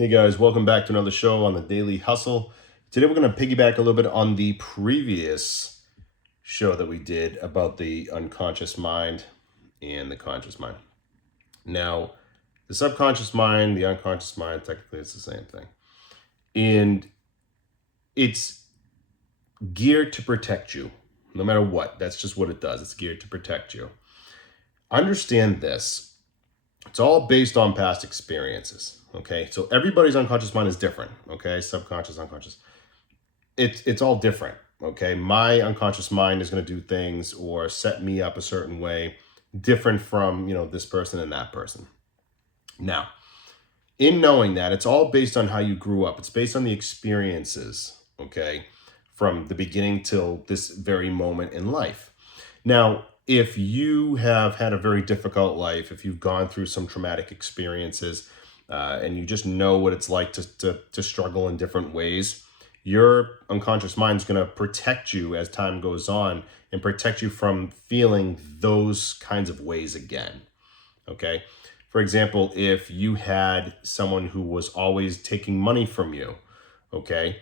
Hey guys, welcome back to another show on the Daily Hustle. Today we're going to piggyback a little bit on the previous show that we did about the unconscious mind and the conscious mind. Now, the subconscious mind, the unconscious mind, technically it's the same thing. And it's geared to protect you no matter what. That's just what it does. It's geared to protect you. Understand this. It's all based on past experiences. Okay. So everybody's unconscious mind is different. Okay. Subconscious, unconscious. It's all different. Okay. My unconscious mind is going to do things or set me up a certain way different from, this person and that person. Now, in knowing that, it's all based on how you grew up. It's based on the experiences, okay, from the beginning till this very moment in life. Now, if you have had a very difficult life, if you've gone through some traumatic experiences, and you just know what it's like to struggle in different ways, your unconscious mind is going to protect you as time goes on and protect you from feeling those kinds of ways again. Okay. For example, if you had someone who was always taking money from you, okay,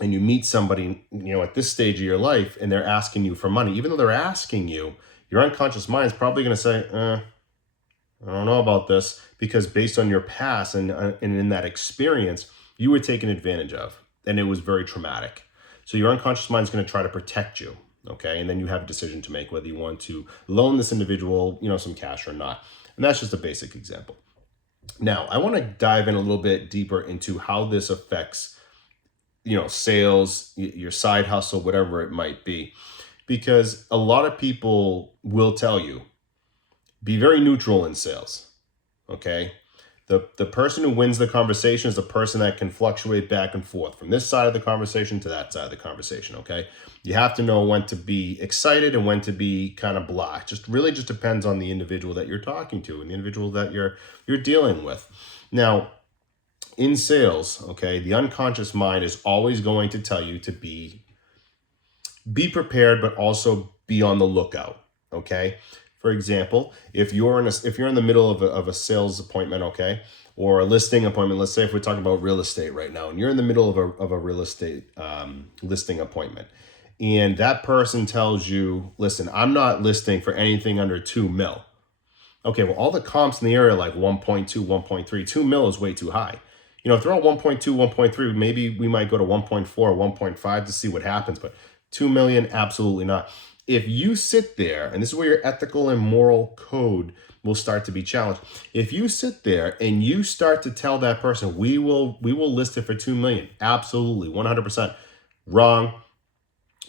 and you meet somebody, at this stage of your life and they're asking you for money, even though they're asking you, your unconscious mind is probably going to say, I don't know about this, because based on your past and in that experience, you were taken advantage of and it was very traumatic. So your unconscious mind is going to try to protect you. Okay. And then you have a decision to make whether you want to loan this individual, some cash or not. And that's just a basic example. Now, I want to dive in a little bit deeper into how this affects, sales, your side hustle, whatever it might be. Because a lot of people will tell you, be very neutral in sales. Okay. The person who wins the conversation is the person that can fluctuate back and forth from this side of the conversation to that side of the conversation. Okay. You have to know when to be excited and when to be kind of blah. Just really just depends on the individual that you're talking to and the individual that you're dealing with. Now, in sales, okay, the unconscious mind is always going to tell you to be prepared, but also be on the lookout. Okay. For example, if you're in the middle of a sales appointment, okay, or a listing appointment, let's say if we're talking about real estate right now, and you're in the middle of a real estate listing appointment, and that person tells you, listen, I'm not listing for anything under 2 mil. Okay, well, all the comps in the area like 1.2, 1.3, 2 mil is way too high. If they're all 1.2, 1.3, maybe we might go to 1.4, 1.5 to see what happens, but 2 million, absolutely not. If you sit there, and this is where your ethical and moral code will start to be challenged. If you sit there and you start to tell that person, we will list it for 2 million, absolutely, 100% wrong,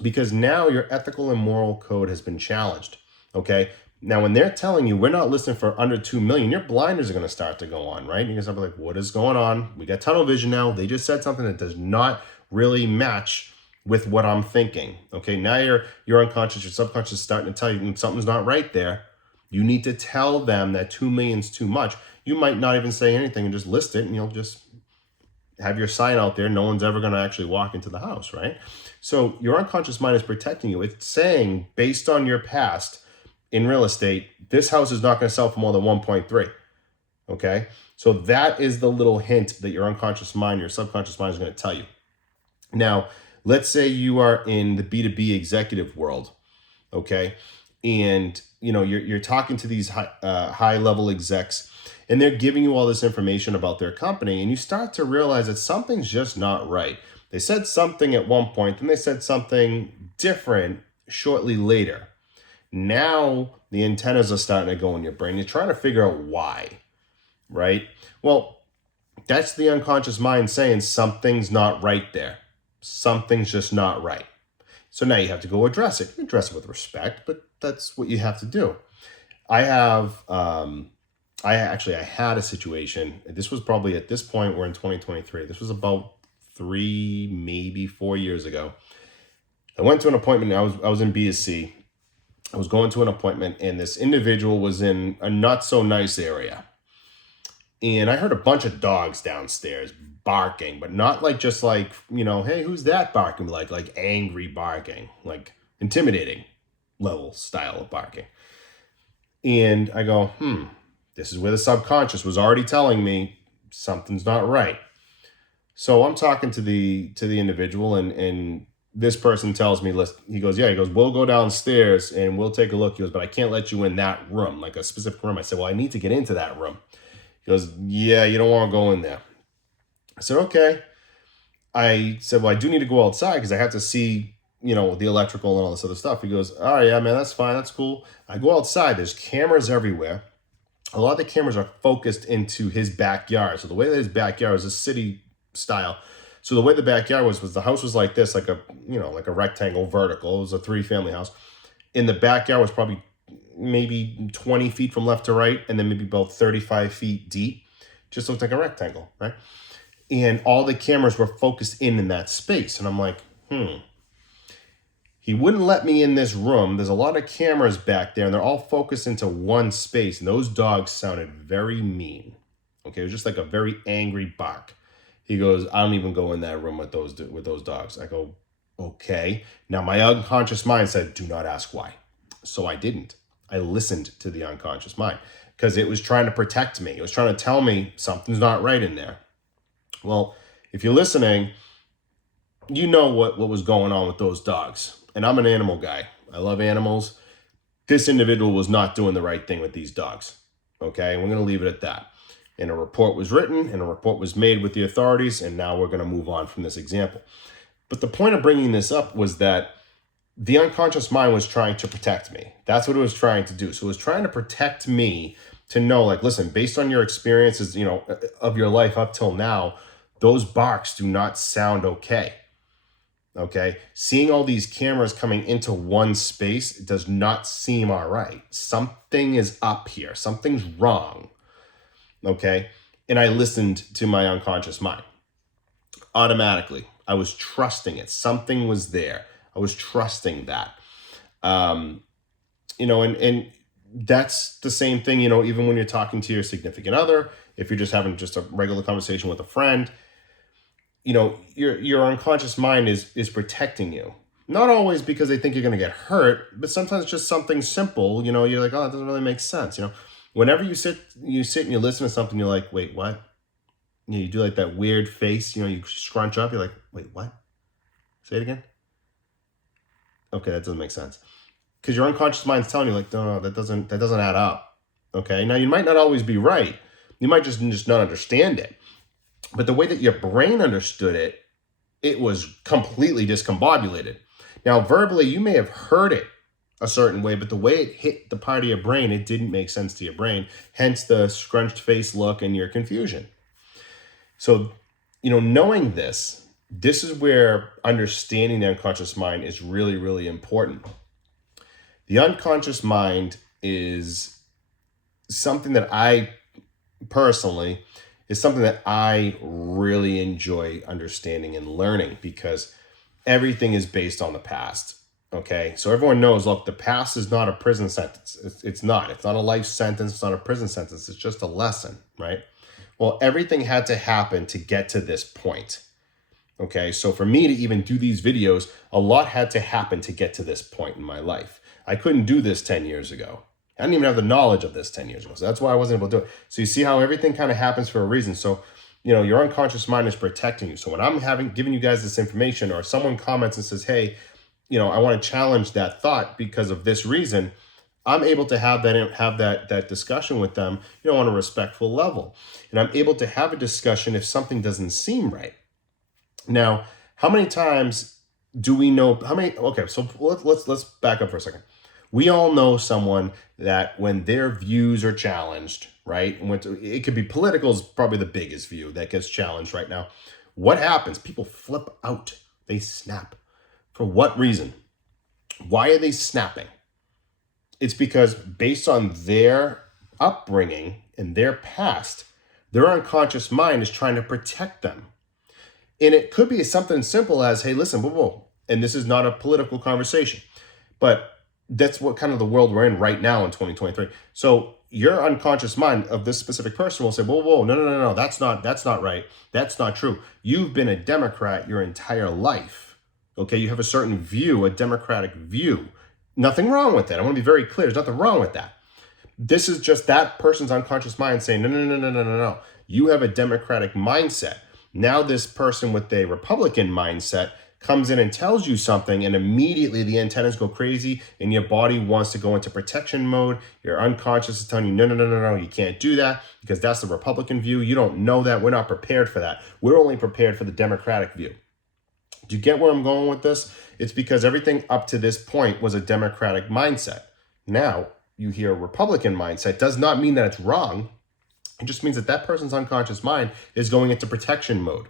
because now your ethical and moral code has been challenged. Okay. Now, when they're telling you we're not listing for under 2 million, your blinders are going to start to go on, right? You're going to start to be like, what is going on? We got tunnel vision now. They just said something that does not really match with what I'm thinking. Okay. Now your unconscious, your subconscious is starting to tell you something's not right there. You need to tell them that 2 million is too much. You might not even say anything and just list it, and you'll just have your sign out there. No one's ever going to actually walk into the house, right? So your unconscious mind is protecting you. It's saying, based on your past in real estate, this house is not going to sell for more than 1.3. Okay. So that is the little hint that your unconscious mind, your subconscious mind is going to tell you. Now, let's say you are in the B2B executive world. Okay. And, you're talking to these high level execs, and they're giving you all this information about their company, and you start to realize that something's just not right. They said something at one point, then they said something different shortly later. Now the antennas are starting to go in your brain. You're trying to figure out why, right? Well, that's the unconscious mind saying something's not right there. Something's just not right. So now you have to go address it. You address it with respect, but that's what you have to do. I had a situation. This was probably at this point, we're in 2023. This was about 3, maybe 4 years ago. I went to an appointment. I was in BSC. I was going to an appointment, and this individual was in a not so nice area. And I heard a bunch of dogs downstairs barking, but not like just like, hey, who's that barking? Like angry barking, like intimidating level style of barking. And I go, this is where the subconscious was already telling me something's not right. So I'm talking to the individual, and this person tells me, listen, he goes, yeah, he goes, we'll go downstairs and we'll take a look. He goes, but I can't let you in that room, like a specific room. I said, well, I need to get into that room. He goes, yeah, you don't want to go in there. I said, okay. I said, well, I do need to go outside because I have to see, the electrical and all this other stuff. He goes, all right, yeah, man, that's fine. That's cool. I go outside. There's cameras everywhere. A lot of the cameras are focused into his backyard. So the way that his backyard is a city style. So the way the backyard was the house was like this, like a rectangle vertical. It was a 3-family house. In the backyard was probably maybe 20 feet from left to right, and then maybe about 35 feet deep. Just looked like a rectangle, right? And all the cameras were focused in that space. And I'm like, He wouldn't let me in this room. There's a lot of cameras back there, and they're all focused into one space. And those dogs sounded very mean. Okay, it was just like a very angry bark. He goes, I don't even go in that room with those dogs. I go, okay. Now my unconscious mind said, do not ask why. So I didn't. I listened to the unconscious mind because it was trying to protect me. It was trying to tell me something's not right in there. Well, if you're listening, you know what was going on with those dogs. And I'm an animal guy. I love animals. This individual was not doing the right thing with these dogs. Okay, and we're going to leave it at that. And a report was written and a report was made with the authorities, and now we're going to move on from this example. But the point of bringing this up was that the unconscious mind was trying to protect me. That's what it was trying to do. So it was trying to protect me to know, like, listen, based on your experiences, of your life up till now, those barks do not sound okay. Okay, seeing all these cameras coming into one space does not seem all right. Something is up here. Something's wrong. Okay, and I listened to my unconscious mind. Automatically, I was trusting it. Something was there. I was trusting that. And that's the same thing, even when you're talking to your significant other, if you're just having just a regular conversation with a friend, your unconscious mind is protecting you. Not always because they think you're going to get hurt, but sometimes just something simple, you're like, oh, that doesn't really make sense. Whenever you sit and you listen to something, you're like, wait, what? You do like that weird face, you scrunch up, you're like, wait, what? Say it again. Okay, that doesn't make sense. Because your unconscious mind's telling you, like, no, that doesn't add up. Okay, now you might not always be right. You might just not understand it. But the way that your brain understood it, it was completely discombobulated. Now, verbally, you may have heard it a certain way, but the way it hit the part of your brain, it didn't make sense to your brain. Hence the scrunched face look and your confusion. So, knowing this is where understanding the unconscious mind is really, really important. The unconscious mind is something that I personally is something that I really enjoy understanding and learning because everything is based on the past. Okay, so everyone knows, look, the past is not a prison sentence. It's not a life sentence. It's not a prison sentence. It's just a lesson, right? Well, everything had to happen to get to this point. Okay, so for me to even do these videos, a lot had to happen to get to this point in my life. I couldn't do this 10 years ago. I didn't even have the knowledge of this 10 years ago. So that's why I wasn't able to do it. So you see how everything kind of happens for a reason. So, your unconscious mind is protecting you. So when I'm giving you guys this information, or someone comments and says, hey, I want to challenge that thought because of this reason, I'm able to have that discussion with them, on a respectful level. And I'm able to have a discussion if something doesn't seem right. Now, how many times do we know, okay, so let's back up for a second. We all know someone that when their views are challenged, right? And it could be political is probably the biggest view that gets challenged right now. What happens? People flip out. They snap. For what reason? Why are they snapping? It's because based on their upbringing and their past, their unconscious mind is trying to protect them. And it could be something simple as, hey, listen, whoa. And this is not a political conversation, but that's what kind of the world we're in right now in 2023. So your unconscious mind of this specific person will say, whoa, no, that's not right. That's not true. You've been a Democrat your entire life. Okay, you have a certain view, a democratic view. Nothing wrong with that. I want to be very clear. There's nothing wrong with that. This is just that person's unconscious mind saying, no. You have a democratic mindset. Now this person with a Republican mindset comes in and tells you something, and immediately the antennas go crazy and your body wants to go into protection mode. Your unconscious is telling you, no, you can't do that because that's the Republican view. You don't know that. We're not prepared for that. We're only prepared for the Democratic view. Do you get where I'm going with this? It's because everything up to this point was a Democratic mindset. Now you hear a Republican mindset. Does not mean that it's wrong. It just means that that person's unconscious mind is going into protection mode.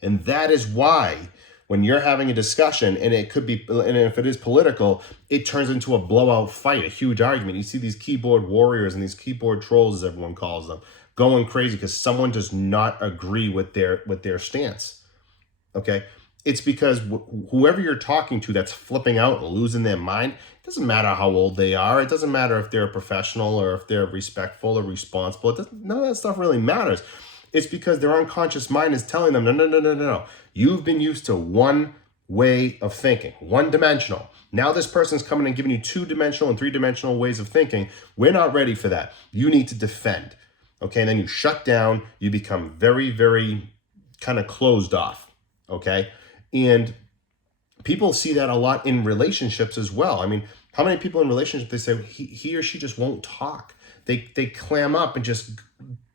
And that is why when you're having a discussion, and it could be, and if it is political, it turns into a blowout fight, a huge argument. You see these keyboard warriors and these keyboard trolls, as everyone calls them, going crazy because someone does not agree with their stance. Okay? It's because whoever you're talking to that's flipping out and losing their mind, it doesn't matter how old they are. It doesn't matter if they're a professional or if they're respectful or responsible. None of that stuff really matters. It's because their unconscious mind is telling them, no. You've been used to one way of thinking, one-dimensional. Now this person's coming and giving you two-dimensional and three-dimensional ways of thinking. We're not ready for that. You need to defend. Okay, and then you shut down. You become very, very kind of closed off. Okay, and people see that a lot in relationships as well. I mean, how many people in relationships, they say he or she just won't talk. They clam up and just,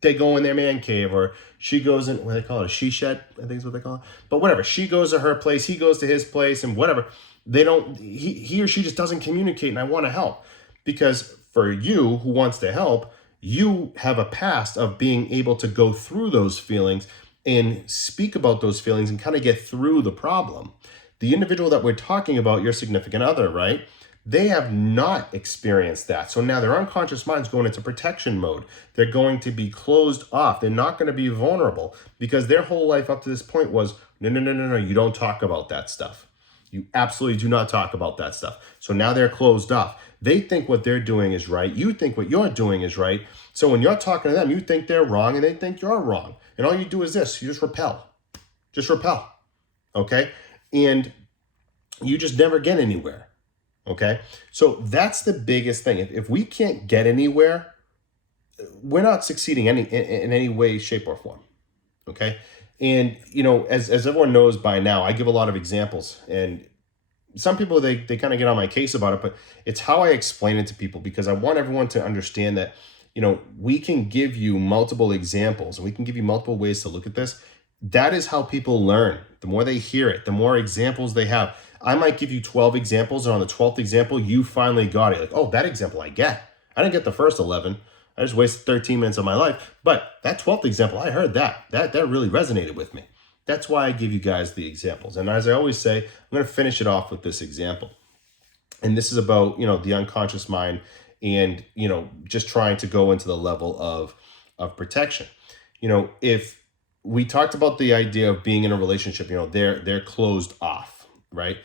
they go in their man cave, or she goes in, what do they call it, a she shed, I think is what they call it. But whatever, she goes to her place, he goes to his place, and whatever. They don't, he or she just doesn't communicate, and I want to help. Because for you who wants to help, you have a past of being able to go through those feelings and speak about those feelings and kind of get through the problem. The individual that we're talking about, your significant other, right? They have not experienced that. So now their unconscious mind's going into protection mode. They're going to be closed off. They're not going to be vulnerable because their whole life up to this point was, no, you don't talk about that stuff. You absolutely do not talk about that stuff. So now they're closed off. They think what they're doing is right. You think what you're doing is right. So when you're talking to them, you think they're wrong and they think you're wrong. And all you do is this, you just repel. Just repel. Okay? And you just never get anywhere. Okay, so that's the biggest thing. If we can't get anywhere, we're not succeeding in any way, shape, or form. Okay, and you know, as everyone knows by now, I give a lot of examples, and some people they kind of get on my case about it, but it's how I explain it to people because I want everyone to understand that, you know, we can give you multiple examples and we can give you multiple ways to look at this. That is how people learn. The more they hear it, the more examples they have. I might give you 12 examples, and on the 12th example, you finally got it. Like, oh, that example I get. I didn't get the first 11. I just wasted 13 minutes of my life. But that 12th example, I heard that. That really resonated with me. That's why I give you guys the examples. And as I always say, I'm going to finish it off with this example. And this is about, you know, the unconscious mind and, you know, just trying to go into the level of protection. You know, if we talked about the idea of being in a relationship, you know, they're closed off. Right?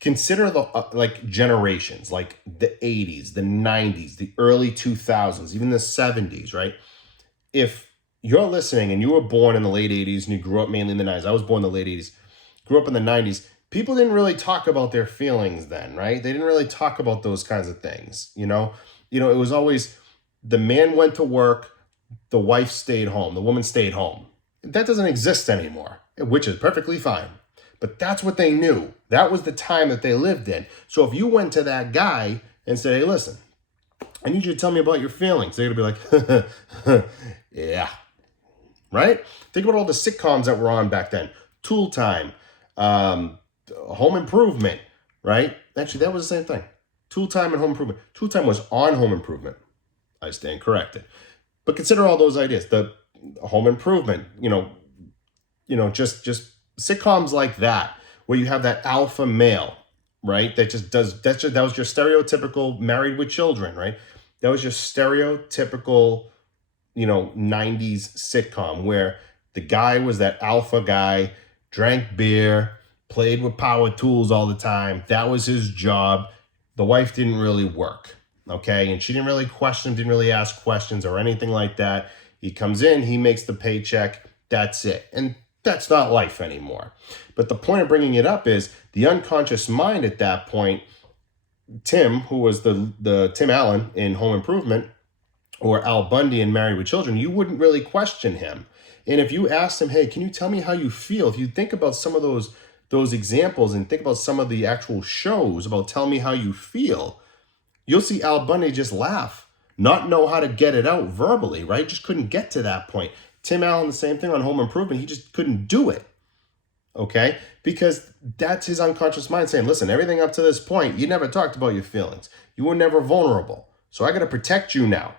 Consider the like generations, like the 80s, the 90s, the early 2000s, even the 70s, right? If you're listening and you were born in the late 80s and you grew up mainly in the 90s, I was born in the late 80s, grew up in the 90s, people didn't really talk about their feelings then, right? They didn't really talk about those kinds of things, you know? It was always the man went to work, the wife stayed home, the woman stayed home. That doesn't exist anymore, which is perfectly fine. But that's what they knew. That was the time that they lived in. So if you went to that guy and said, hey, listen, I need you to tell me about your feelings, they're going to be like, yeah. Right? Think about all the sitcoms that were on back then. Tool Time, Home Improvement, right? Actually, that was the same thing. Tool Time and Home Improvement. Tool Time was on Home Improvement. I stand corrected. But consider all those ideas. The Home Improvement, just sitcoms like that, where you have that alpha male, right? That was your stereotypical Married with Children, right? That was your stereotypical, 90s sitcom where the guy was that alpha guy, drank beer, played with power tools all the time. That was his job. The wife didn't really work, okay? And she didn't really question, didn't really ask questions or anything like that. He comes in, he makes the paycheck, that's it. And that's not life anymore. But the point of bringing it up is the unconscious mind at that point, Tim, who was the Tim Allen in Home Improvement, or Al Bundy in Married with Children, you wouldn't really question him. And if you ask them, hey, can you tell me how you feel? If you think about some of those examples and think about some of the actual shows about tell me how you feel, you'll see Al Bundy just laugh, not know how to get it out verbally, right? Just couldn't get to that point. Tim Allen, the same thing on Home Improvement. He just couldn't do it, okay? Because that's his unconscious mind saying, listen, everything up to this point, you never talked about your feelings. You were never vulnerable. So I got to protect you now.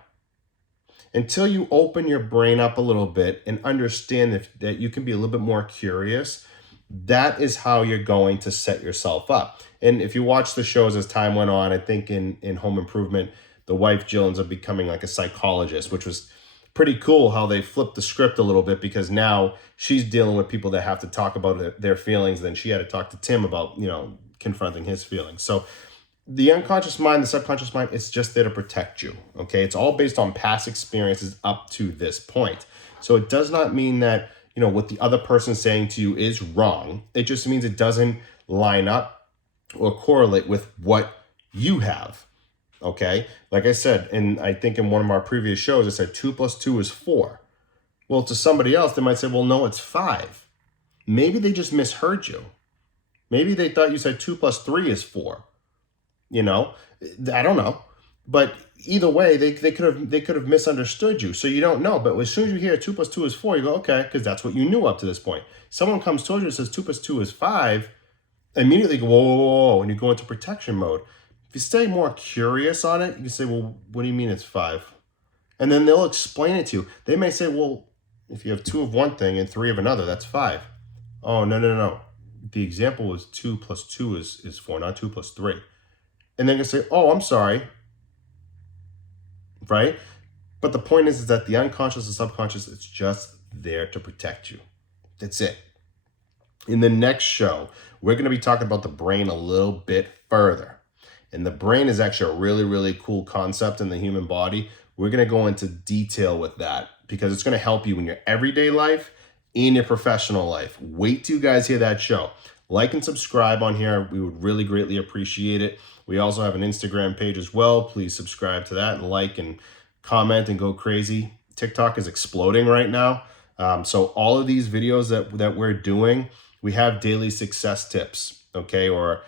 Until you open your brain up a little bit and understand that you can be a little bit more curious, that is how you're going to set yourself up. And if you watch the shows as time went on, I think in Home Improvement, the wife Jill ends up becoming like a psychologist, which was pretty cool how they flipped the script a little bit, because now she's dealing with people that have to talk about their feelings. Then she had to talk to Tim about, confronting his feelings. So the unconscious mind, the subconscious mind, it's just there to protect you, okay? It's all based on past experiences up to this point. So it does not mean that, what the other person's saying to you is wrong. It just means it doesn't line up or correlate with what you have, okay? Like I said, and I think in one of our previous shows, I said 2 + 2 is 4. Well, to somebody else, they might say, well, no, it's 5. Maybe they just misheard you. Maybe they thought you said 2 + 3 is 4. I don't know, but either way, they could have misunderstood you. So you don't know. But as soon as you hear 2 + 2 is 4, you go, okay, because that's what you knew up to this point. Someone comes towards you and says 2 + 2 is 5, immediately go, whoa, whoa, whoa, and you go into protection mode. If you stay more curious on it, you can say, well, what do you mean it's 5? And then they'll explain it to you. They may say, well, if you have 2 of one thing and 3 of another, that's 5. Oh, no. The example was 2 + 2 is 4, not 2 + 3. And then you say, oh, I'm sorry, right? But the point is that the unconscious and subconscious, it's just there to protect you. That's it. In the next show, we're going to be talking about the brain a little bit further. And the brain is actually a really, really cool concept in the human body. We're going to go into detail with that because it's going to help you in your everyday life, in your professional life. Wait till you guys hear that show. Like and subscribe on here. We would really greatly appreciate it. We also have an Instagram page as well. Please subscribe to that and like and comment and go crazy. TikTok is exploding right now. So all of these videos that we're doing, we have daily success tips, okay, or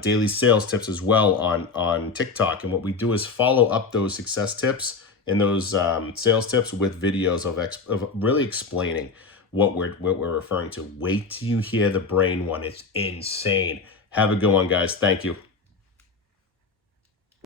daily sales tips as well on TikTok. And what we do is follow up those success tips and those sales tips with videos of really explaining what we're referring to. Wait till you hear the brain one. It's insane. Have a good one, guys. Thank you.